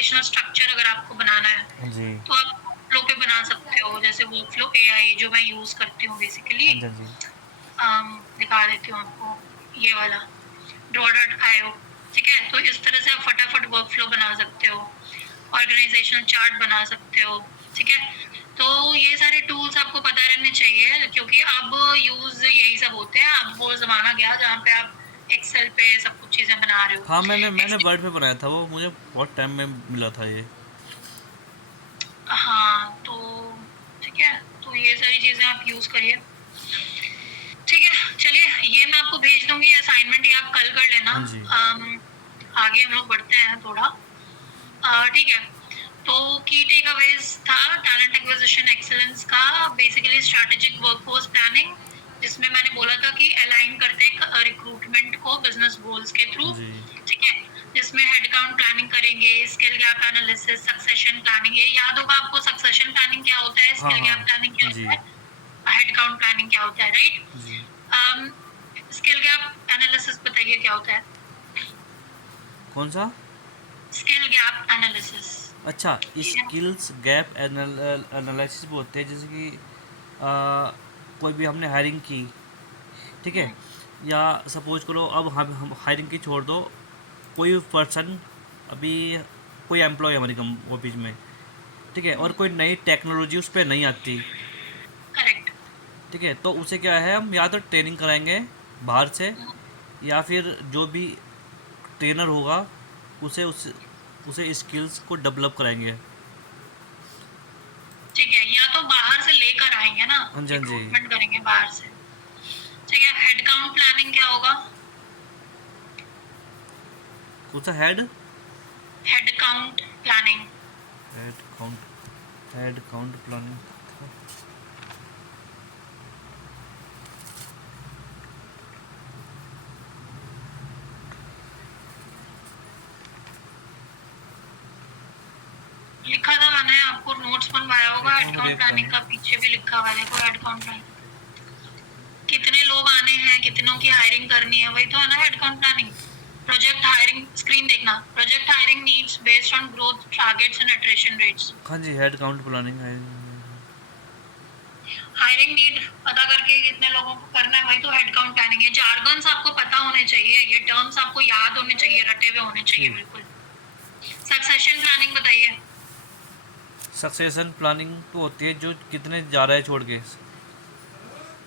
Organisational structure अगर आपको बनाना है जी। तो आप वर्कफ्लो पे बना सकते हो, जैसे वर्कफ्लो एआई जो मैं यूज करती हूँ बेसिकली। हाँ जी, हाँ जी। दिखा देती हूँ आपको, ये वाला draw.io। ठीक है, तो इस तरह से आप फटाफट वर्कफ्लो बना सकते हो, ऑर्गेनाइजेशनल चार्ट बना सकते हो। ठीक है, तो ये सारे टूल्स आपको पता रहने चाहिए, क्योंकि अब यूज यही सब होते हैं। अब वो जमाना गया जहाँ पे आप एक्सेल पे सब कुछ चीजें बना रहे हो। हाँ, मैंने Excel- वर्ड पे बनाया था, वो मुझे बहुत टाइम में मिला था ये। हाँ, तो ठीक है, तो ये सारी चीजें आप यूज करिए। ठीक है, चलिए ये मैं आपको भेज दूंगी असाइनमेंट, ये आप कल कर लेना। हाँ जी। आगे हम लोग बढ़ते हैं थोड़ा। ठीक है, तो की टेक अवेज था टैलेंट एक्विजिशन एक्सीलेंस का, बेसिकली स्ट्रैटेजिक वर्कफोर्स प्लानिंग, जिसमें मैंने बोला था कि अलाइन करते हैं रिक्रूटमेंट को बिजनेस गोल्स के थ्रू। जी। ठीक है, जिसमें हेडकाउंट प्लानिंग करेंगे, skill gap analysis, succession planning. ये याद होगा आपको सक्सेशन प्लानिंग क्या होता है, हाँ, स्किल हाँ। गैप प्लानिंग क्या हाँ जी। होता है, हेडकाउंट प्लानिंग क्या होता है, जी। राइट। स्किल गैप एनालिसिस बताइए क्या होता है। कौन सा? Skill gap analysis. अच्छा, स्किल्स गैप एनालिसिस वो होते हैं, जैसे कि कोई भी हमने हायरिंग की, ठीक है, या सपोज करो अब हम हायरिंग की छोड़ दो, कोई पर्सन अभी कोई एम्प्लॉय है हमारी कम ऑफिस में, ठीक है, और कोई नई टेक्नोलॉजी उस पर नहीं आती, करेक्ट। ठीक है, तो उसे क्या है, हम या तो ट्रेनिंग कराएंगे बाहर से, या फिर जो भी ट्रेनर होगा उसे स्किल्स को डेवलप कराएंगे। ठीक है, या तो बाहर से लेकर आएंगे ना, हाँ जी, हाँ जी। रिक्रूटमेंट करेंगे बाहर से। ठीक है, हेडकाउंट प्लानिंग क्या होगा। कौन सा head? Headcount planning. Head count, head count planning. लिखा था मैंने, आपको नोट्स बनवाया होगा देखो मैं हेडकाउंट देखता प्लानिंग हूँ। का, पीछे भी लिखा हुआ है देखो, हेडकाउंट प्लानिंग कितने लोग आने हैं, कितनों की हायरिंग करनी है, वही तो है ना headcount planning. Project hiring screen देखना, project hiring needs based on growth targets and attrition rates. हाँ जी, हेड काउंट प्लानिंग है। हायरिंग नीड पता करके कितने लोगों को करना है, वही तो हेडकाउंट प्लानिंग है। जार्गन्स आपको पता होने चाहिए, ये टर्म्स आपको याद होने चाहिए, रटे हुए होने चाहिए ठीक। बिल्कुल। सक्सेशन प्लानिंग बताइए। सक्सेशन प्लानिंग तो होती है जो कितने जा रहा है छोड़ के।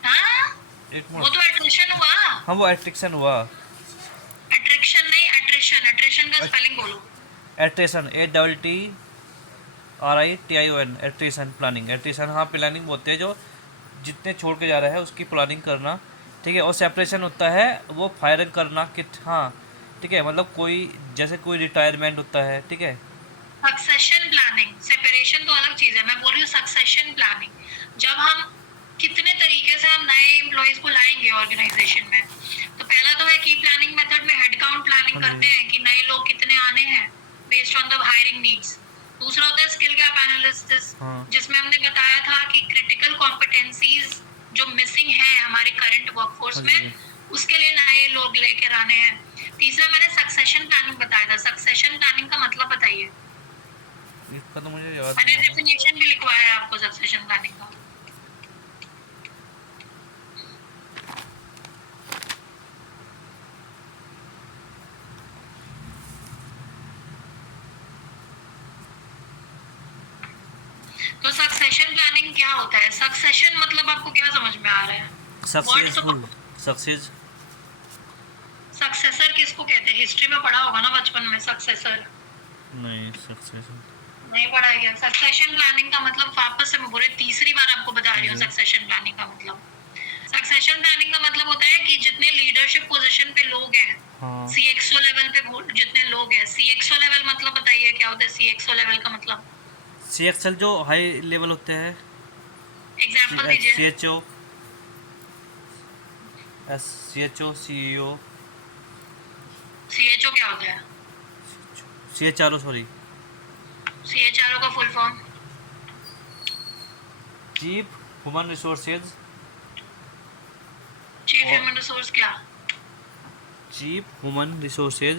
हाँ, एक वो तो मिनट। एट्रिशन हुआ। हाँ, वो एट्रिक्शन हुआ। एट्रिक्शन नहीं, एट्रिशन, एट्रिशन का स्पेलिंग बोलो। Attrition, ARRITION, attrition planning. Attrition, हाँ, प्लानिंग होते हैं जो जितने छोड़ के जा रहा है उसकी प्लानिंग करना, ठीक है, और सेपरेशन होता है वो फायरिंग करना कि हाँ, ठीक है, मतलब कोई जैसे कोई रिटायरमेंट होता है, ठीक है। सक्सेशन प्लानिंग, सेपरेशन तो अलग चीज है, मैं बोल रही हूँ सक्सेशन प्लानिंग। जब हम कितने तरीके से हम नए एम्प्लॉयज को लाएंगे ऑर्गेनाइजेशन में, तो पहला तो है की प्लानिंग मेथड में हेडकाउंट प्लानिंग हाँ जी। करते हैं कि नए लोग कितने आने हैं based on the hiring needs. दूसरा होता है स्किल गैप एनालिसिस, हाँ जिसमें हमने बताया था कि क्रिटिकल कॉम्पिटेंसीज जो मिसिंग है हमारे करंट वर्कफोर्स हाँ में, जी। उसके लिए नए लोग लेकर आने हैं। तीसरा मैंने सक्सेशन प्लानिंग बताया था, सक्सेशन प्लानिंग का मतलब बताइए। इसका तो मुझे याद मैंने नहीं आ रहा। डेफिनेशन भी लिखवाया है आपको सक्सेशन प्लानिंग का। तो सक्सेशन प्लानिंग क्या होता है, सक्सेशन मतलब आपको क्या समझ में आ रहा है, वर्ड तो सक्सेसफुल, सक्सेस। सक्सेसर किसको कहते हैं, हिस्ट्री में पढ़ा होगा ना बचपन में सक्सेसर। नहीं, सक्सेस। नहीं पढ़ाया गया। सक्सेशन प्लानिंग का मतलब, वापस से मैं बोल रही तीसरी बार आपको बता रही हूँ जी। सक्सेशन प्लानिंग का मतलब। सक्सेशन प्लानिंग का मतलब होता है कि जितने लीडरशिप पोजीशन पे लोग हैं, हाँ, सीएक्सओ लेवल पे जितने लोग हैं, सीएक्सओ लेवल मतलब बताइए क्या होता है सीएक्सओ लेवल का मतलब। CXL जो हाई लेवल होते हैं। एग्जांपल दीजिए। CHO, CHO, CEO, सीएचओ क्या होता है, CHRO, सॉरी, सीएचआरओ का full form. Chief human resources, chief और ह्यूमन रिसोर्स क्या। Chief human resources,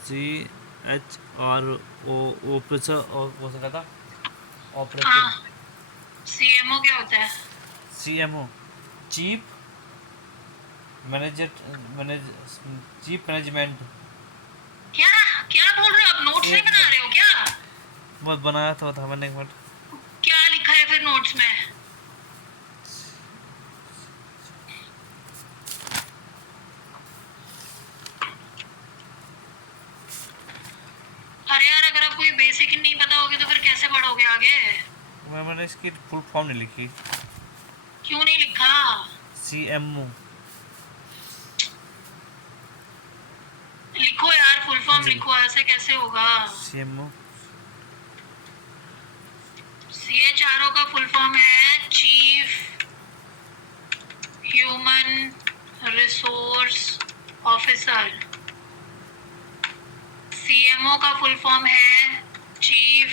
C H R O officer और हो सकता था ऑपरेटिंग हाँ, CMO क्या होता है? C M O chief manager manage chief management क्या क्या बोल रहे हो आप? नोट्स नहीं एक बना रहे मिनट हो क्या? बस बनाया तो था मैंने एक मिनट क्या लिखा है फिर नोट्स में? अरे यार, अगर आपको ये बेसिक ही नहीं पता होगी तो फिर कैसे बढ़ोगे आगे? मैंने इसकी फुल फॉर्म नहीं लिखी क्यों नहीं लिखा? सी एम ओ लिखो यार, फुल फॉर्म जी लिखो, ऐसे कैसे होगा? सी एम ओ CHRO का फुल फॉर्म है chief human resource officer. CMO का फुल फॉर्म है चीफ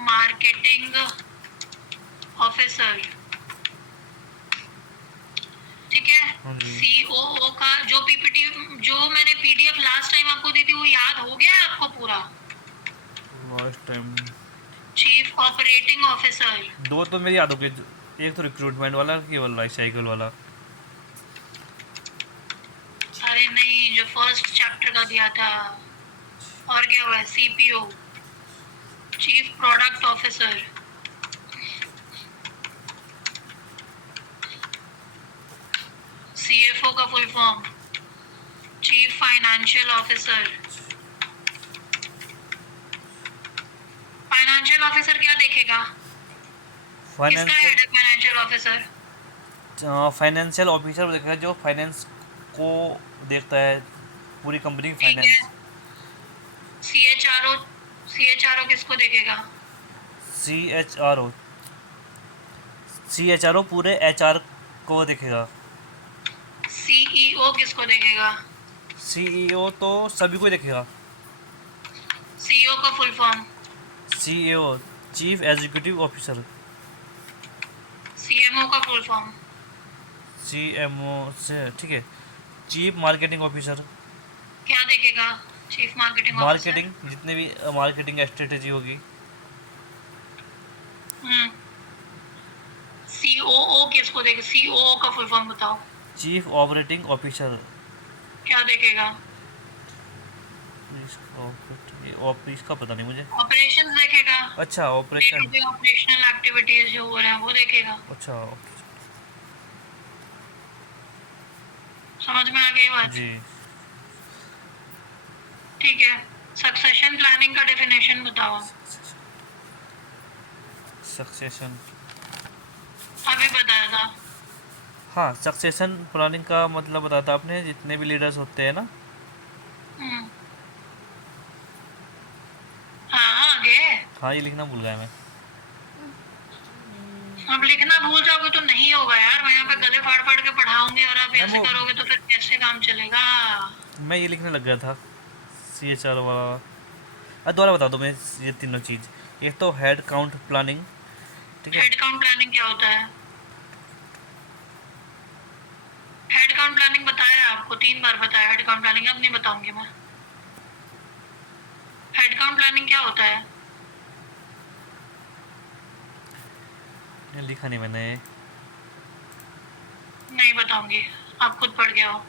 मार्केटिंग ऑफिसर। ठीक है। हाँ जी COO का जो PPT, जो मैंने PDF लास्ट टाइम आपको दी थी, वो याद हो गया है आपको पूरा? Last time chief operating officer. दो तो मेरी याद हो गई एक तो रिक्रूटमेंट वाला कि वो लाइफ साइकिल वाला अरे नहीं, जो फर्स्ट चैप्टर का दिया था। और क्या हुआ है? CPO, chief product officer. CFO का full form chief financial officer. Financial officer क्या देखेगा? किसका हेड है फाइनेंशियल ऑफिसर? फाइनेंशियल ऑफिसर देखा जो फाइनेंस को देखता है पूरी कंपनी की ठीक है। फाइनेंस CHRO, CHRO किसको देखेगा? C H R O C H R O पूरे एच आर को देखेगा CEO किसको देखेगा? सी ई ओ तो सभी को देखेगा CEO का full form? C A O chief executive officer CMO का full form? C M O से ठीक है चीफ मार्केटिंग ऑफिसर क्या देखेगा चीफ मार्केटिंग ऑफिसर? मार्केटिंग जितने भी मार्केटिंग स्ट्रेटेजी होगी COO किसको देखेगा? COO का फुल फॉर्म बताओ। चीफ ऑपरेटिंग ऑफिसर क्या देखेगा? ऑफिस का पता नहीं मुझे ऑपरेशंस देखेगा। अच्छा day to operation day operational activities जो हो रहे हैं वो देखेगा। अच्छा समझ में आ गई बात? जी ठीक है। सक्सेशन प्लानिंग का डेफिनेशन बताओ। सक्सेशन अभी बताया था। हाँ सक्सेशन प्लानिंग का मतलब बताता आपने जितने भी लीडर्स होते हैं ना हम्म, हाँ आगे। हाँ ये लिखना भूल गया मैं अब लिखना भूल जाओगे तो नहीं होगा यार, मैं यहाँ पे गले फाड़ फाड़ के पढ़ाऊंगी और आप मैम ऐसे वो करोगे तो फिर कैसे काम चलेगा? मैं ये लिखने लग गया था सी एच आर वाला दोबारा बता दो मैं ये तीनों चीज़ एक तो हेड काउंट प्लानिंग ठीक है हेड काउंट प्लानिंग क्या होता है? हेड काउंट प्लानिंग बताया आपको, 3 बार बताया हेड काउंट प्लानिंग, अब नहीं बताऊंगी मैं। हेड काउंट प्लानिंग क्या होता है? ये लिखा नहीं मैंने नहीं बताऊंगी, आप खुद पढ़ के आओ।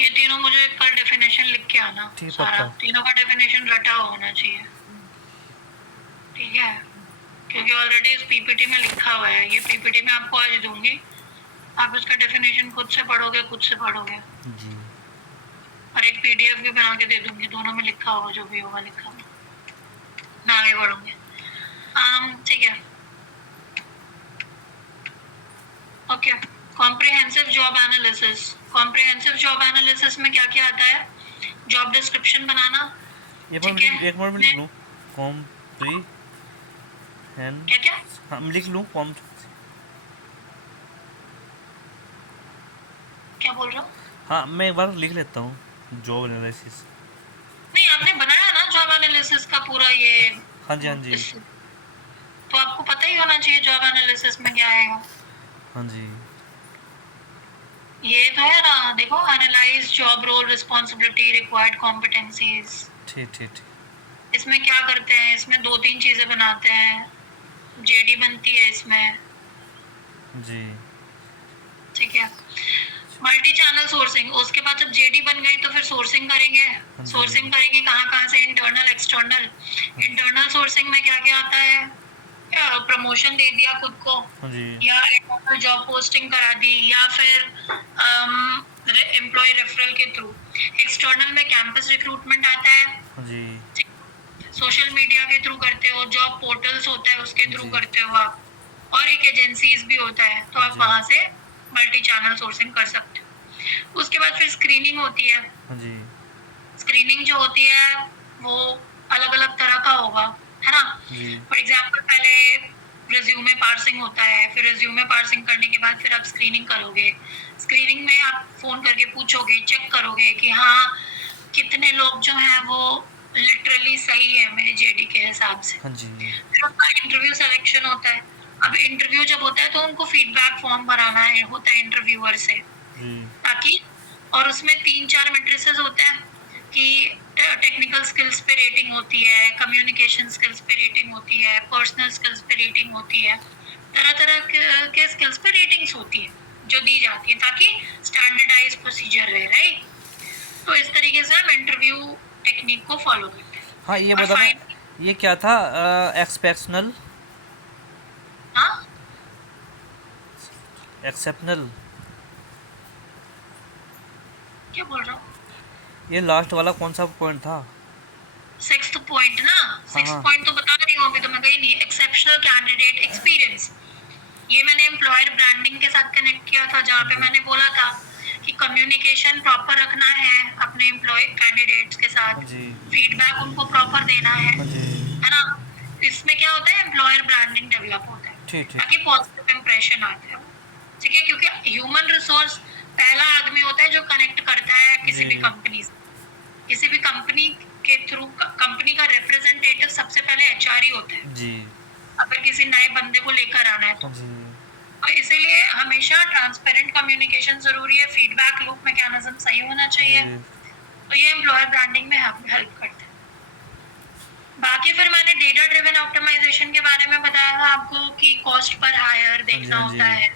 ये तीनों मुझे कल डेफिनेशन लिख के आना, ठीक सारा पक्का तीनों का डेफिनेशन रटा हुआ होना चाहिए। ठीक है, क्योंकि ऑलरेडी इस PPT में लिखा हुआ है, ये PPT में आपको आज दूंगी, आप इसका डेफिनेशन खुद से पढ़ोगे, खुद से पढ़ोगे। जी और एक PDF भी बना के दे दूंगी, दोनों में लिखा होगा, जो भी होगा लिखा होगा। मैं आगे बढ़ूंगी। ठीक है, okay. Comprehensive job analysis. Comprehensive job analysis में क्या क्या आता है? जॉब डिस्क्रिप्शन बनाना। ये ठीक है, एक मिनट में लिख लूँ कॉम्प्री हैन क्या क्या? हाँ मैं लिख लूँ कॉम क्या बोल रहे हो? हाँ मैं एक बार लिख लेता हूँ जॉब एनालिसिस नहीं, आपने बनाया ना जॉब एनालिसिस का पूरा ये। हाँ जी हाँ जी तो आपको पता ही होना चाहिए जॉब एनालिसिस में क्या आएगा। हाँ जी ये तो है ना, देखो, analyze job role responsibility required competencies. ठीक ठीक ठीक। इसमें क्या करते हैं, इसमें 2-3 चीजें बनाते हैं, जेडी बनती है इसमें, जी ठीक है। मल्टी चैनल सोर्सिंग, उसके बाद जब जेडी बन गई तो फिर सोर्सिंग करेंगे। हाँ जी सोर्सिंग करेंगे कहाँ कहाँ से, इंटरनल एक्सटर्नल। इंटरनल सोर्सिंग में क्या क्या आता है, प्रमोशन दे दिया खुद को, हाँ जी या इंटरनल जॉब पोस्टिंग करा दी, या फिर एम्प्लॉय रेफरल के थ्रू। एक्सटर्नल में कैंपस रिक्रूटमेंट आता है, हाँ जी सोशल मीडिया के थ्रू करते हो, जॉब पोर्टल्स होता है उसके थ्रू जी करते हो आप, और एक एजेंसीज भी होता है, तो आप जी वहां से मल्टी चैनल सोर्सिंग कर सकते हो। उसके बाद फिर स्क्रीनिंग होती है। हाँ जी स्क्रीनिंग जो होती है वो अलग अलग तरह का होगा, है ना। जी फॉर एग्जाम्पल पहले रिज्यूमे पार्सिंग होता है, फिर रिज्यूमे पार्सिंग करने के बाद फिर आप स्क्रीनिंग करोगे। स्क्रीनिंग में आप फोन करके पूछोगे, चेक करोगे कि हाँ कितने लोग जो हैं वो लिटरली सही है मेरे जेडी के हिसाब से। हाँ जी फिर उनका इंटरव्यू सिलेक्शन होता है। अब इंटरव्यू जब होता है तो उनको फीडबैक फॉर्म भराना है होता है इंटरव्यूअर से, जी ताकि, और उसमें 3-4 मैट्रिसेस होते हैं कि टेक्निकल स्किल्स पे रेटिंग होती है, कम्युनिकेशन स्किल्स पे रेटिंग होती है, पर्सनल स्किल्स पे रेटिंग होती है, तरह तरह के स्किल्स पे रेटिंग्स होती है जो दी जाती है, ताकि स्टैंडर्डाइज प्रोसीजर रहे, राइट। तो इस तरीके से हम इंटरव्यू टेक्निक को फॉलो करते हैं। हाँ ये और बताना, फाइनली, ये क्या था एक्सपेक्शनल हाँ, एक्सेप्शनल, क्या बोल रहा हूँ, ये लास्ट वाला कौन सा पॉइंट था? 6th पॉइंट ना, हाँ 6th हाँ पॉइंट तो बता रही हूँ अभी, तो मैं गई नहीं। एक्सेप्शनल कैंडिडेट एक्सपीरियंस, ये मैंने एम्प्लॉयर ब्रांडिंग के साथ कनेक्ट किया था, जहाँ हाँ पे जी मैंने बोला था कि कम्युनिकेशन प्रॉपर रखना है अपने एम्प्लॉय कैंडिडेट्स के हाँ साथ, जी फीडबैक उनको प्रॉपर देना हाँ जी है ना। इसमें क्या होता है, एम्प्लॉयर ब्रांडिंग डेवलप होता है, ठीक ठीक ताकि पॉजिटिव इंप्रेशन आता है, ठीक है। क्योंकि ह्यूमन रिसोर्स पहला आदमी होता है जो कनेक्ट करता है किसी जी भी कंपनी से। किसी भी कंपनी के थ्रू, कंपनी का रिप्रेजेंटेटिव सबसे पहले एचआर ही होता है, जी अगर किसी नए बंदे को लेकर आना है हाँ तो। जी और इसीलिए हमेशा ट्रांसपेरेंट कम्युनिकेशन जरूरी है, फीडबैक लूप मैकेनिज्म सही होना चाहिए। जी तो ये एम्प्लॉयर ब्रांडिंग में हेल्प करते हैं। बाकी फिर मैंने डेटा ड्रिवन ऑप्टिमाइजेशन के बारे में बताया था आपको कि कॉस्ट पर हायर हाँ जी देखना हाँ जी होता है,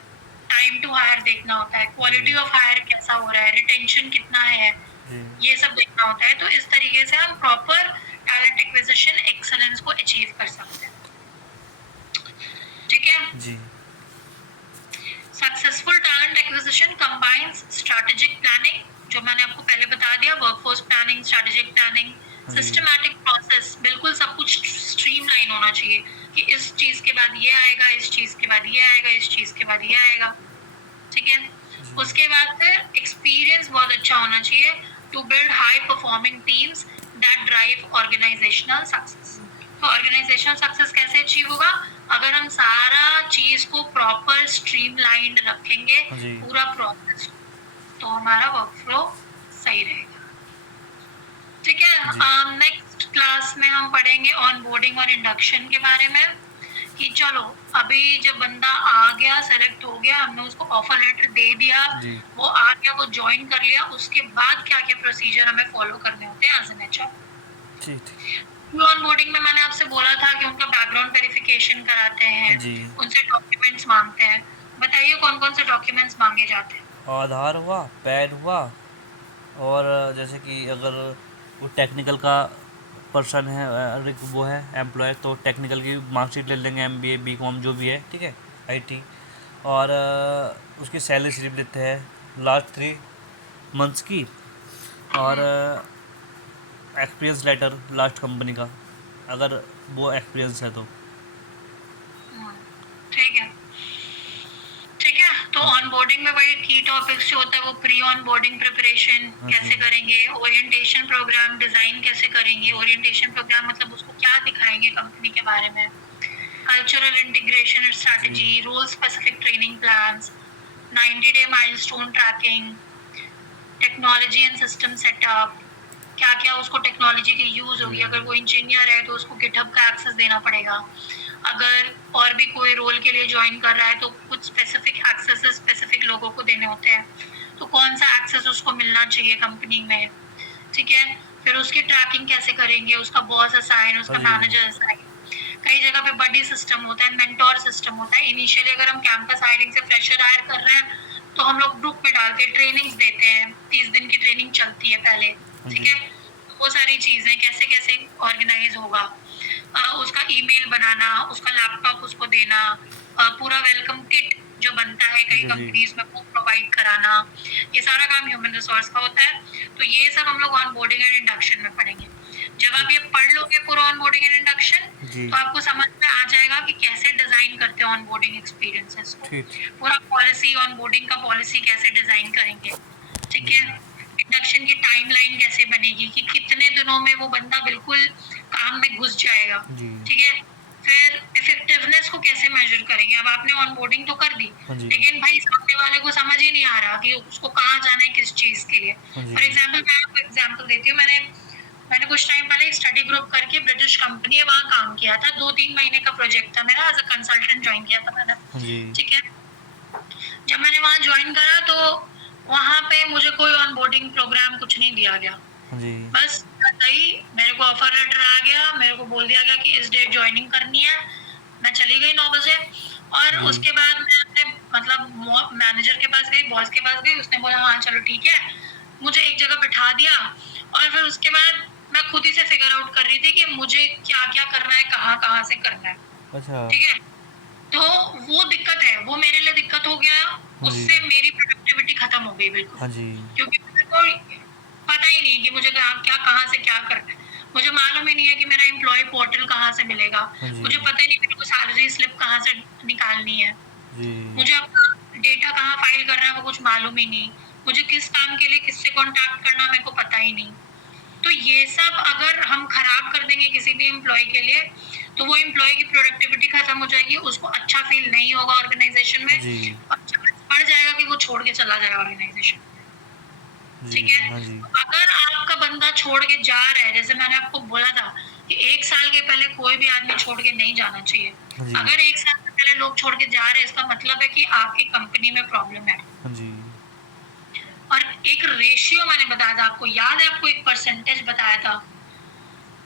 टाइम टू हायर देखना होता है, क्वालिटी जी ऑफ हायर कैसा हो रहा है, रिटेंशन कितना है, जी ये सब देखना होता है। तो इस तरीके से हम प्रॉपर टैलेंट एक्विजिशन एक्सेलेंस को अचीव कर सकते हैं, ठीक है। जी successful talent acquisition combines strategic planning, जो मैंने आपको पहले बता दिया, वर्कफोर्स प्लानिंग, स्ट्रैटेजिक प्लानिंग, हाँ जी सिस्टमैटिक प्रोसेस, बिल्कुल सब कुछ स्ट्रीमलाइन होना चाहिए कि इस चीज के बाद ये आएगा, इस चीज के बाद ये आएगा, इस चीज के बाद ये आएगा, ठीक है। जी उसके बाद फिर एक्सपीरियंस बहुत अच्छा होना चाहिए to build high performing teams that drive organizational success. तो ऑर्गेनाइजेशनल सक्सेस कैसे अचीव होगा, अगर हम सारा चीज को प्रॉपर स्ट्रीमलाइंड रखेंगे, हाँ जी पूरा प्रोसेस, तो हमारा वर्कफ्लो सही रहेगा, ठीक जी है। नेक्स्ट क्लास में हम पढ़ेंगे ऑनबोर्डिंग और इंडक्शन के बारे में, कि चलो अभी जब बंदा आ गया, सेलेक्ट हो गया, हमने उसको ऑफर लेटर दे दिया, जी वो आ गया, वो ज्वाइन कर लिया, उसके बाद क्या क्या प्रोसीजर हमें फॉलो करने होते हैं एज एन एचआर। ठीक ठीक ऑनबोर्डिंग में मैंने आपसे बोला था कि उनका बैकग्राउंड वेरिफिकेशन कराते हाँ हैं, जी उनसे डॉक्यूमेंट्स मांगते हैं। बताइए कौन कौन से डॉक्यूमेंट्स मांगे जाते हैं। आधार हुआ, पैन हुआ, और जैसे कि अगर वो टेक्निकल का पर्सन है, वो है एम्प्लॉय, तो टेक्निकल की मार्कशीट ले लेंगे, एमबीए बीकॉम जो भी है, ठीक है, आईटी। और उसकी सैलरी स्लिप देते हैं लास्ट 3 मंथ्स की, और एक्सपीरियंस लेटर लास्ट कंपनी का, अगर वो एक्सपीरियंस है तो। हम्म, ठीक है, ठीक है। तो ऑनबोर्डिंग में वही की टॉपिक्स जो होता है वो प्री ऑनबोर्डिंग प्रिपरेशन हाँ कैसे जी करेंगे, ओरिएंटेशन प्रोग्राम डिजाइन कैसे करेंगे, ओरिएंटेशन प्रोग्राम मतलब उसको क्या दिखाएंगे कंपनी के बारे में, कल्चरल इंटीग्रेशन जी strategy, role specific training plans, 90-day milestone tracking, technology and system setup, क्या क्या उसको टेक्नोलॉजी की यूज जी होगी, अगर वो इंजीनियर है तो उसको गिटहब का एक्सेस देना पड़ेगा, अगर और भी कोई रोल के लिए ज्वाइन कर रहा है तो कुछ स्पेसिफिक एक्सेस स्पेसिफिक लोगों को देने होते हैं। तो कौन सा एक्सेस उसको मिलना चाहिए कंपनी में, ठीक है। फिर उसकी ट्रैकिंग कैसे करेंगे, उसका बॉस असाइन, उसका हाँ जी। Manager assign. कई जगह पे बडी सिस्टम होता है, मेंटोर सिस्टम होता है। इनिशियली अगर हम कैंपस हायरिंग से फ्रेशर हायर कर रहे हैं तो हम लोग ग्रुप में डालते हैं, ट्रेनिंग्स देते हैं, 30 दिन की ट्रेनिंग चलती है पहले, हाँ ठीक जी। है। तो वो सारी चीजें कैसे कैसे ऑर्गेनाइज होगा, उसका ईमेल बनाना, उसका लैपटॉप उसको देना, पूरा वेलकम किट जो बनता है कई जी, जी। कंपनीज में वो प्रोवाइड कराना, ये सारा काम ह्यूमन रिसोर्स का होता है। तो ये सब हम लोग ऑन बोर्डिंग एंड इंडक्शन में पढ़ेंगे। जब आप ये पढ़ लोगे पूरा ऑन बोर्डिंग एंड इंडक्शन, जी। तो आपको समझ में आ जाएगा कि कैसे डिजाइन करते हैं ऑन बोर्डिंग एक्सपीरियंसेस को। ठीक। पूरा पॉलिसी, ऑन बोर्डिंग का पॉलिसी कैसे डिजाइन करेंगे, ठीक है। इंडक्शन की टाइमलाइन कैसे बनेगी कि कितने दिनों में वो बंदा बिल्कुल काम में घुस जाएगा, जी। ठीक है। फिर इफेक्टिवनेस को कैसे मेजर करेंगे। अब आपने ऑनबोर्डिंग तो कर दी, हाँ जी। लेकिन भाई सामने वाले को समझ ही नहीं आ रहा कि उसको कहाँ जाना है, किस चीज के लिए। हाँ जी। फॉर एग्जाम्पल मैं आपको एग्जाम्पल देती हूँ। मैंने कुछ टाइम पहले एक स्टडी ग्रुप करके ब्रिटिश कंपनी है वहाँ काम किया था। 2-3 महीने का प्रोजेक्ट था मेरा, एज अ कंसल्टेंट ज्वाइन किया था मैंने, हाँ जी। ठीक है। जब मैंने वहाँ ज्वाइन करा तो वहाँ पे मुझे कोई ऑनबोर्डिंग प्रोग्राम कुछ नहीं दिया गया। हाँ जी। बस गई, मेरे को ऑफर लेटर आ गया, मेरे को बोल दिया गया कि इस डेट ज्वाइनिंग करनी है। मैं चली गई 9 बजे, और जी। उसके बाद मैं अपने मतलब मैनेजर के पास गई, बॉस के पास गई। उसने बोला हाँ चलो ठीक है, मुझे एक जगह बिठा दिया। और फिर उसके बाद मैं खुद ही से फिगर आउट कर रही थी कि मुझे क्या क्या करना है, कहाँ कहाँ से करना है, अच्छा। ठीक है। तो वो दिक्कत है, वो मेरे लिए दिक्कत हो गया। हाँ जी। उससे मेरी प्रोडक्टिविटी खत्म हो गई बिल्कुल, हाँ जी। क्योंकि मेरे को पता ही नहीं कि मुझे क्या कहाँ से क्या करना है। मुझे मालूम ही नहीं है कि मेरा एम्प्लॉय पोर्टल कहाँ से मिलेगा। हाँ जी। मुझे पता ही नहीं मेरे को सैलरी स्लिप कहाँ से निकालनी है। जी। मुझे अपना डेटा कहाँ फाइल करना है वो कुछ मालूम ही नहीं। मुझे किस काम के लिए किससे कॉन्टैक्ट करना मेरे को पता ही नहीं। तो ये सब अगर हम खराब कर देंगे किसी भी एम्प्लॉय के लिए, तो वो एम्प्लॉय की प्रोडक्टिविटी खत्म हो जाएगी, उसको अच्छा फील नहीं होगा ऑर्गेनाइजेशन हाँ में, जी। और चांस बढ़ जाएगा कि वो छोड़ के चला जाए ऑर्गेनाइजेशन, जी। ठीक है। हाँ जी। तो अगर आपका बंदा छोड़ के जा रहा है, जैसे मैंने आपको बोला था कि 1 साल के पहले कोई भी आदमी छोड़ के नहीं जाना चाहिए। हाँ जी। अगर 1 साल से पहले लोग छोड़ के जा रहे हैं, इसका मतलब है कि आपकी कंपनी में प्रॉब्लम है। हाँ जी। और एक रेशियो मैंने बताया था आपको, याद है आपको एक परसेंटेज बताया था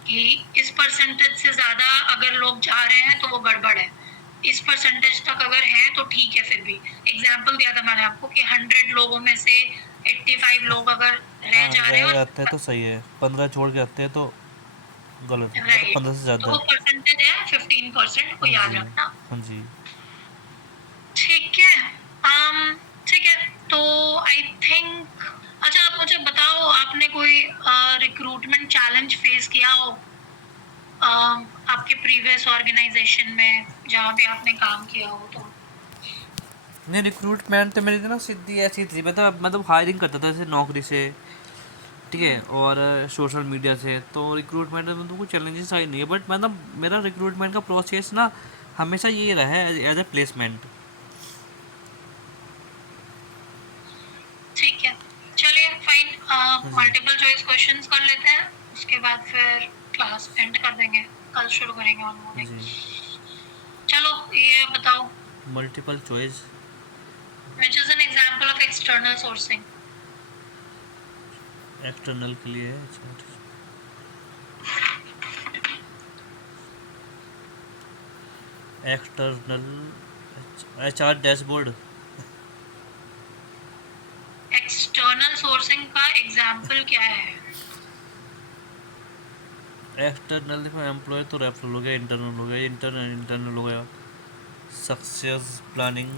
कि इस परसेंटेज से ज्यादा अगर लोग जा रहे हैं तो वो गड़बड़ है, इस परसेंटेज तक अगर है तो ठीक है। फिर भी एग्जाम्पल दिया था मैंने आपको कि 100 लोगों में से 85 लोग अगर रह हाँ, जा रहे हैं रह और जाते हैं तो सही है, 15 छोड़ के आते हैं तो गलत है, मतलब राइट, 15 से तो ज़्यादा। वो परसेंटेज है 15% को हाँ याद जी। रखना, हाँ जी। ठीक है। ठीक है। तो आई थिंक, अच्छा आप मुझे बताओ, आपने कोई रिक्रूटमेंट चैलेंज फेस किया हो आपके प्रीवियस ऑर्गेनाइजेशन में जहाँ पे आपने काम किया हो तो? नहीं, रिक्रूटमेंट तो मेरी तो ना सीधी ऐसी थी, मतलब हायरिंग करता था जैसे नौकरी से, ठीक है, और सोशल मीडिया से। तो रिक्रूटमेंट में तो कोई चैलेंजेस आई नहीं है, बट मतलब मेरा रिक्रूटमेंट का प्रोसेस ना हमेशा ये रहा है एज ए प्लेसमेंट। ठीक है, चलिए फाइन। हाँ जी। मल्टीपल चॉइस क्वेश्चंस कर लेते हैं, उसके बाद फिर क्लास एंड कर देंगे, कल शुरू करेंगे हाँ ऑनबोर्डिंग। जी। चलो ये बताओ, multiple choice. Which is an example of external sourcing? External के लिए है, अच्छा, ठीक। External HR dashboard. External sourcing का एग्जांपल क्या है? एक्सटर्नल देखो, एम्प्लॉय तो रेफरल हो गया, इंटरनल हो गया, इंटरनल हो गया, सक्सेस प्लानिंग।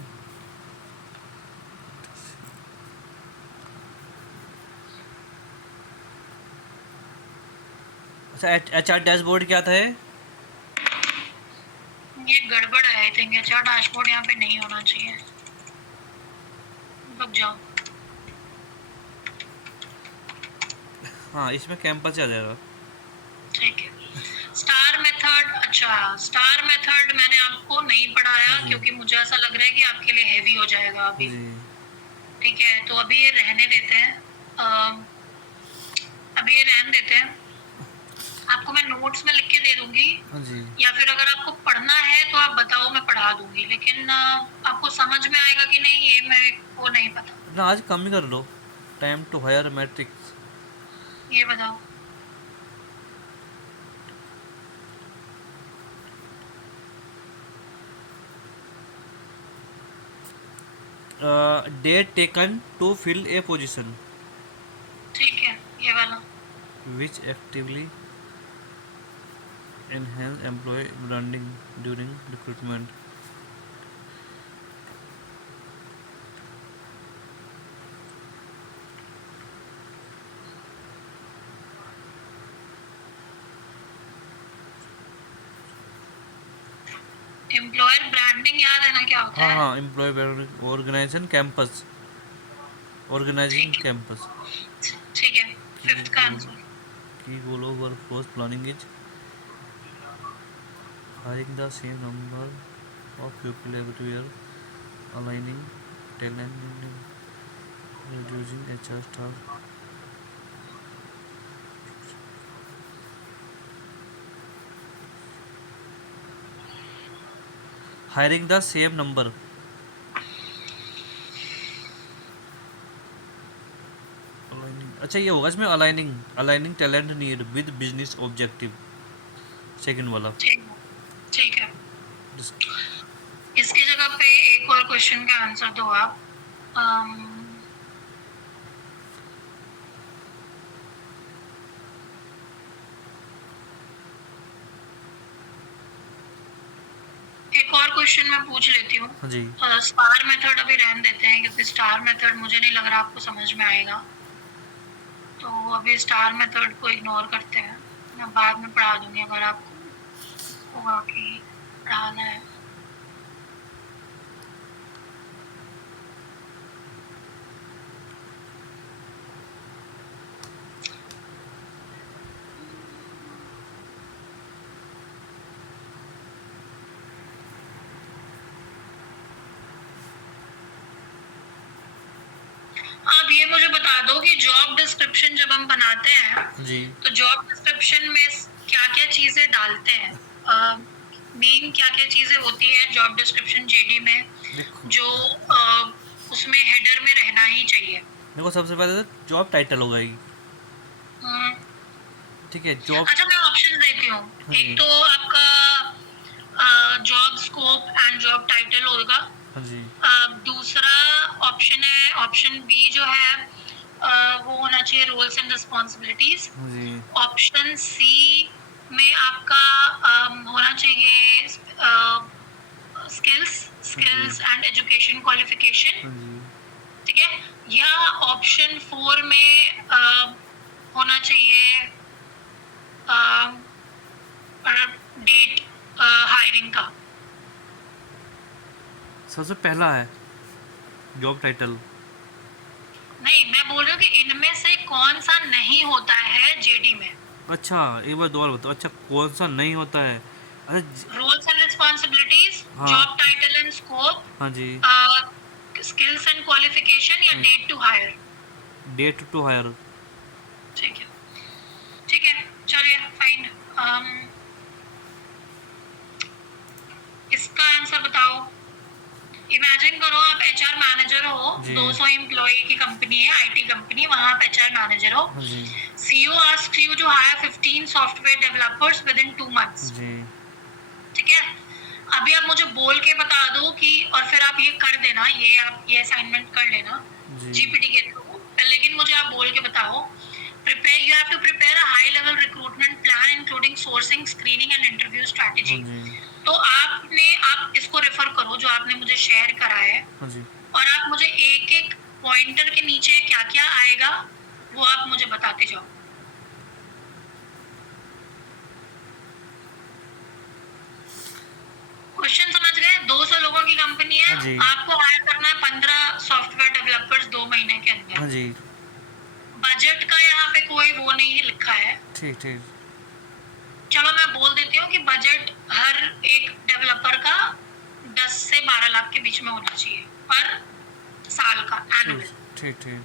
अच्छा, HR डैशबोर्ड क्या था? ये गड़बड़ है, आई थिंक एचआर डैशबोर्ड यहाँ पे नहीं होना चाहिए। रुक जाओ, हाँ, इसमें कैंपस आ जाएगा। ठीक है। स्टार मेथड, अच्छा स्टार मेथड मैंने आपको नहीं पढ़ाया जी। क्योंकि मुझे ऐसा लग रहा है कि आपके लिए हैवी हो जाएगा अभी, जी। ठीक है। तो अभी ये रहने देते हैं, अम, अभी ये रहने देते हैं। आपको मैं नोट्स में लिख के दे दूंगी, हाँ जी। या फिर अगर आपको पढ़ना है तो आप बताओ, मैं पढ़ा दूंगी, लेकिन आपको समझ में आएगा कि नहीं ये मेरे को नहीं पता। अपना आज कम ही कर लो, टाइम टू हायर मैट्रिक्स। ये बताओ। Date taken to fill a position ठीक है, ये वाला। Which actively enhance employee branding during recruitment। Employer branding याद है ना क्या होता हाँ है? हाँ, employ branding, organization campus, organizing ठीक कैंपस। है, ठीक है। की फिफ्थ का गोल आंसर। की goal of workforce planning is hiring the same number of people every year, aligning talent and reducing HR staff। hiring the same number, aligning, अच्छा ये होगा इसमें, aligning, aligning talent need with business objective, second वाला। ठीक है, ठीक है। इसकी जगह पे एक और क्वेश्चन का आंसर दो आप। एक और क्वेश्चन मैं पूछ लेती हूँ। हाँ जी। स्टार मेथड अभी रहने देते हैं, क्योंकि स्टार मेथड मुझे नहीं लग रहा आपको समझ में आएगा, तो अभी स्टार मेथड को इग्नोर करते हैं। मैं बाद में पढ़ा दूंगी अगर आपको होगा कि पढ़ाना है। आप ये मुझे बता दो कि जॉब डिस्क्रिप्शन जब हम बनाते हैं जी। तो जॉब डिस्क्रिप्शन में क्या क्या चीजें डालते हैं? मेन क्या क्या चीजें होती है जॉब डिस्क्रिप्शन जेडी में देखो जो उसमें हेडर में रहना ही चाहिए? देखो, सबसे पहले तो जॉब टाइटल होगा ही, हम्म, ठीक है। जॉब, अच्छा मैं ऑप्शन देती हूँ। हाँ जी। एक तो आपका job scope and job title होगा। हाँ जी। दूसरा ऑप्शन है, ऑप्शन बी जो है वो होना चाहिए रोल्स एंड रिस्पॉन्सिबिलिटीज। हाँ जी। ऑप्शन सी में आपका होना चाहिए स्किल्स एंड एजुकेशन क्वालिफिकेशन। हाँ जी। ठीक है। या ऑप्शन 4 में होना चाहिए डेट हायरिंग का। सबसे पहला है जॉब टाइटल। नहीं, मैं बोल रही हूँ कि इनमें से कौन सा नहीं होता है जेडी में। अच्छा, एक बार दोबारा बताओ, अच्छा कौन सा नहीं होता है? अच्छा रोल्स एंड रिस्पॉन्सिबिलिटीज, हाँ। जॉब टाइटल एंड स्कोप, हाँ जी। स्किल्स एंड क्वालिफिकेशन या date to hire. Date to hire. ठीक है, ठीक है, चलिए फाइन। इसका आंसर बताओ। इमेजिन करो आप एचआर मैनेजर हो, जी। 200 एम्प्लॉय की कंपनी है, आईटी कंपनी, वहां आप एचआर मैनेजर हो। हाँ जी। CEO asks you to hire 15 software developers within 2 months. जी। ठीक है। अभी आप मुझे बोल के बता दो कि, और फिर आप ये कर देना, ये आप ये असाइनमेंट कर लेना जी। जीपीटी के थ्रू, लेकिन मुझे आप बोल के बताओ। Prepare, you have to prepare a high level recruitment plan including sourcing, screening and interview strategy. हाँ जी। तो आप इसको रेफर करो जो आपने मुझे शेयर करा है, हाँ जी। और आप मुझे एक एक पॉइंटर के नीचे क्या क्या आएगा वो आप मुझे बताते जाओ। क्वेश्चन समझ गए? 200 लोगों की कंपनी है, हाँ जी। आपको हायर करना है 15 सॉफ्टवेयर डेवलपर्स 2 महीने के अंदर। हाँ जी। बजट का यहाँ पे कोई वो नहीं लिखा है। ठीक ठीक। चलो मैं बोल देती हूँ कि बजट हर एक डेवलपर का 10 से 12 लाख के बीच में होना चाहिए पर साल का, एनुअल। ठीक ठीक।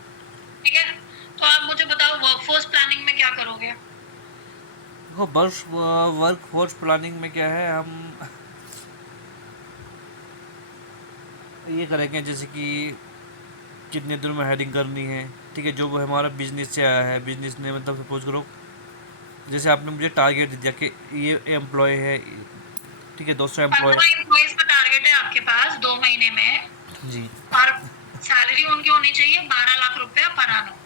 ठीक है। तो आप मुझे बताओ वर्कफोर्स प्लानिंग में क्या करोगे? देखो, वर्क फोर्स प्लानिंग में क्या है, हम ये करेंगे जैसे कि कितने दिनों में हायरिंग करनी है, ठीक है। जो वो हमारा बिजनेस से आया है, बिजनेस ने मतलब सपोज करो जैसे आपने मुझे टारगेट दिया कि ये एम्प्लॉय है, ठीक है, 200 एम्प्लॉय। 15 एम्प्लॉइज का टारगेट है आपके पास 2 महीने में, जी और सैलरी उनकी होनी चाहिए 12 लाख रुपया पर annum।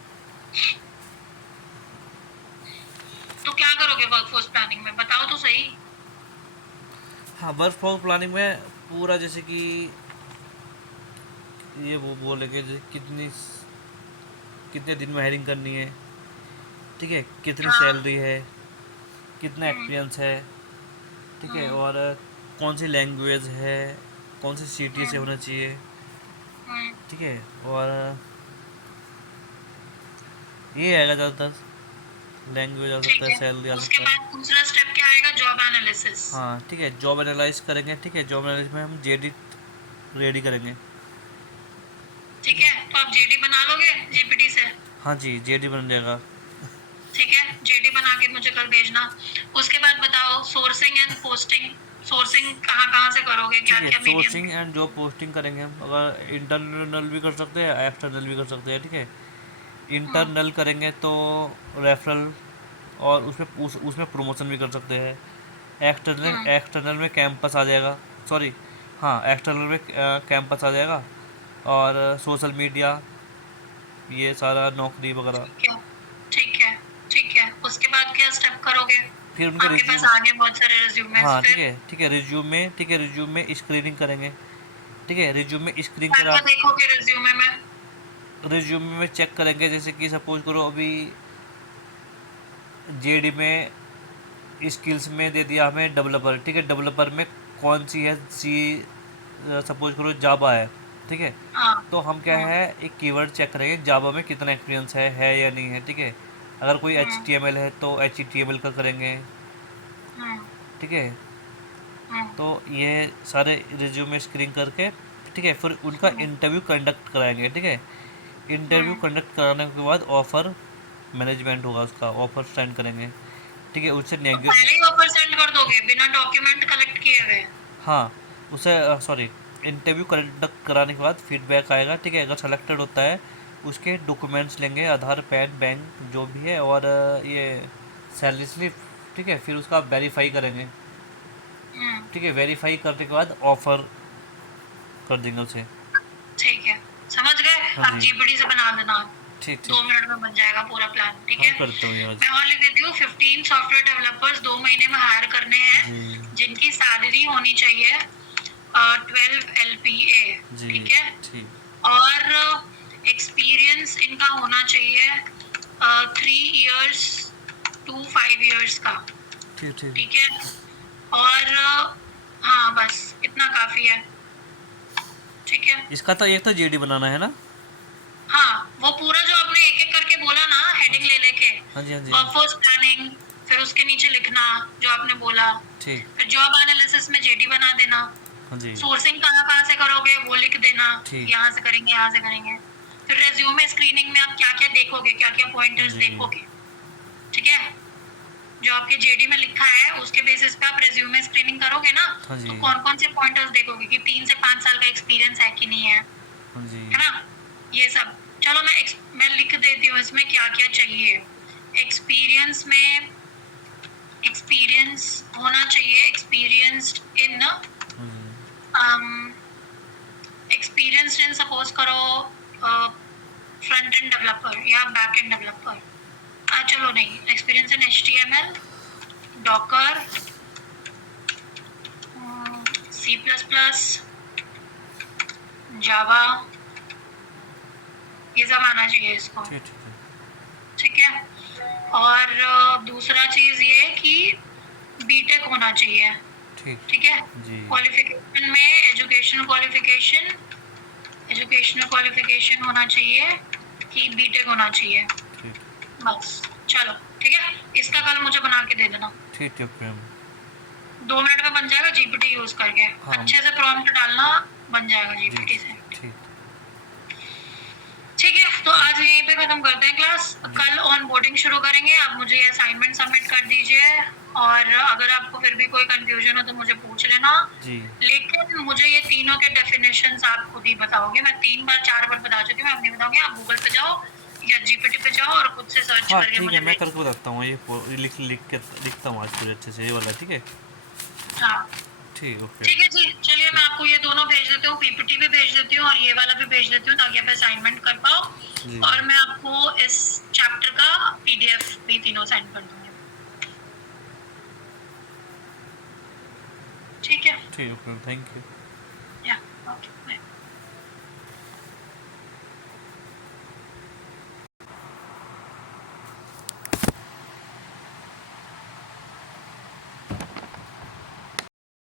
तो क्या करोगे वर्कफोर्स प्लानिंग में, बताओ तो सही। हाँ, वर्क फॉर प्लानिंग में पूरा जैसे कि ये वो बोलेंगे जैसे कितने दिन में हायरिंग करनी है, ठीक है, कितनी हाँ। सैलरी है, कितना हम्म। एक्सपीरियंस है, ठीक है, हम्म। और कौन सी लैंग्वेज है, कौन सी सिटी से हम्म। होना चाहिए, हम्म। ठीक है, और ये आएगा ज़्यादातर, लैंग्वेज आ सकता ठीक है, है। सैलरी आ उसके सकता है। बाद दूसरा स्टेप क्या आएगा, जॉब एनालिसिस। हाँ, ठीक है, जॉब एनालाइज करेंगे, ठीक है, जॉब एनालिसिस में हम जेडी रेडी करेंगे, ठीक ठीक है। है, तो आप जेडी बना लोगे जीपीटी से। हाँ जी, जेडी बन जाएगा। ठीक है, जेडी बना के मुझे कल भेजना। उसके बाद बताओ सोर्सिंग एंड पोस्टिंग। सोर्सिंग कहाँ कहाँ से करोगे, क्या ठीक है, क्या medium. Sourcing and job posting करेंगे हम, अगर इंटरनल भी कर सकते हैं, एक्सटर्नल भी कर सकते हैं, ठीक है। हम्म। इंटरनल करेंगे तो रेफरल, और उसमें प्रमोशन भी कर सकते हैं। एक्सटर्नल हम्म। एक्सटर्नल में कैंपस आ जाएगा, सॉरी, हाँ, एक्सटर्नल में कैंपस आ जाएगा, और सोशल मीडिया, ये सारा नौकरी वगैरह। ठीक है। ठीक है। ठीक है, उसके बाद क्या स्टेप करोगे। फिर उनका आपके पास रिज्यूम, आगे बहुत सारे रिज्यूमेस, हाँ, ठीक फिर है, ठीक है, रिज्यूम में, ठीक है, रिज्यूम में स्क्रीनिंग करेंगे, ठीक है, रिज्यूम में स्क्रीनिंग क्या करा, क्या देखोगे रिज्यूमे में। रिज्यूम में चेक करेंगे जैसे कि सपोज करो अभी जेडी में स्किल्स में दे दिया हमें डेवलपर, ठीक है, डेवलपर में कौन सी है, सी सपोज करो जावा है, ठीक है। हाँ। तो हम क्या हम्म। है, एक कीवर्ड चेक करेंगे जावा में कितना एक्सपीरियंस है या नहीं है, ठीक है। अगर कोई एच हम्म। टी एम एल है तो एच टी एम एल का करेंगे, हम्म। ठीक है। हम्म। तो ये सारे रिज्यूमे स्क्रीन करके, ठीक है, फिर उनका हम्म। इंटरव्यू कंडक्ट कराएंगे, ठीक है। इंटरव्यू हम्म। कंडक्ट कराने के बाद ऑफ़र मैनेजमेंट होगा, उसका ऑफ़र साइन करेंगे, ठीक है, उससे तो पहले ही ऑफर सेंड कर दोगे बिना डॉक्यूमेंट कलेक्ट किए हुए। हाँ, उसे सॉरी, इंटरव्यू कंडक्ट कराने के बाद फीडबैक आएगा, ठीक है, अगर सेलेक्टेड होता है उसके डॉक्यूमेंट्स लेंगे, आधार, पैन, बैंक जो भी है, और ये सैलरी स्लिप, ठीक है, फिर उसका वेरीफाई करेंगे, हम्म। ठीक है, वेरीफाई करने के बाद ऑफ़र कर देंगे उसे। ठीक है, समझ गए। हाँ आप जी, जीपीटी से बना देना, ठीक ठीक, 2 मिनट में बन जाएगा पूरा प्लान। ठीक हाँ, है, करता हूँ ये आज। मैं और लिख देती हूँ। 15 सॉफ्टवेयर डेवलपर्स 2 महीने में हायर करने हैं, जी जिनकी सैलरी होनी चाहिए 12 LPA। जी, ठीक है, ठीक और एक्सपीरियंस इनका होना चाहिए 3 years to 5 years का। ठीक ठीक। ठीक है, और हाँ बस इतना काफी है। ठीक है। इसका तो एक तो जेडी बनाना है ना। हाँ, वो पूरा जो आपने एक एक करके बोला ना, हेडिंग ले लेके, हाँ जी, हाँ जी, वर्कफोर्स प्लानिंग, फिर उसके नीचे लिखना जो आपने बोला, ठीक, फिर जॉब एनालिसिस में जेडी बना देना, हाँ जी, सोर्सिंग कहाँ कहाँ से करोगे वो लिख देना, ठीक, यहाँ से करेंगे यहाँ से करेंगे। फिर रेज्यूमे स्क्रीनिंग में आप क्या क्या देखोगे, क्या क्या हाँ पॉइंटर्स जी, देखोगे। ठीक है, जो आपके जेडी में लिखा है उसके बेसिस पे आप रेज्यूमे स्क्रीनिंग करोगे ना, हाँ जी, तो कौन कौन से पॉइंटर्स देखोगे कि 3 से 5 साल का एक्सपीरियंस है कि नहीं है हाँ जी, है ना, ये सब। चलो मैं लिख देती हूँ इसमें क्या क्या चाहिए। एक्सपीरियंस में एक्सपीरियंस होना चाहिए, एक्सपीरियंस्ड इन हाँ जी, एक्सपीरियंस्ड इन सपोज करो फ्रंट एंड डेवलपर या बैक एंड डेवलपर। चलो नहीं, experience in HTML, Docker, C++, जावा, ये सब आना चाहिए इसको। ठीक ठीक है, ठीक है, और दूसरा चीज ये कि बीटेक होना चाहिए। ठीक, ठीक है, जी, क्वालिफिकेशन में एजुकेशनल क्वालिफिकेशन होना चाहिए कि बीटेक होना चाहिए। ठीक, बस, चलो ठीक है, इसका कल मुझे बना के दे देना। ठीक ठीक मैम। 2 मिनट में बन जाएगा जीपीटी यूज करके। हाँ, अच्छे से प्रॉम्प्ट डालना, बन जाएगा जी, जीपीटी से। ठीक, ठीक है, तो आज यहीं पे खत्म करते हैं क्लास। जी, कल ऑन बोर्डिंग शुरू करेंगे। आप मुझे असाइनमेंट सबमिट कर दीजिए और अगर आपको फिर भी कोई कंफ्यूजन हो तो मुझे पूछ लेना। जी लेकिन मुझे ये तीनों के डेफिनेशंस आप खुद ही बताओगे। मैं 3 बार 4 बार बता चुकी हूँ, आप नहीं बताओगे। आप गूगल पे जाओ या जीपीटी पे जाओ और खुद से सर्च हाँ करके ठीक है, मुझे मैं भेज। करके बताता हूँ, ये लिख के लिखता हूँ आज पूरे अच्छे से ये वाला, ठीक है। हाँ ठीक, ओके। ठीक है जी, चलिए मैं ठीक। आपको ये दोनों भेज देती हूँ, पीपीटी भी भेज देती हूँ और ये वाला भी भेज देती हूँ, ताकि आप असाइनमेंट कर पाओ। जी और मैं आपको इस चैप्टर का पीडीएफ भी तीनों सेंड कर दूंगी। ठीक है। ठीक, ओके, थैंक यू। या ओके बाय।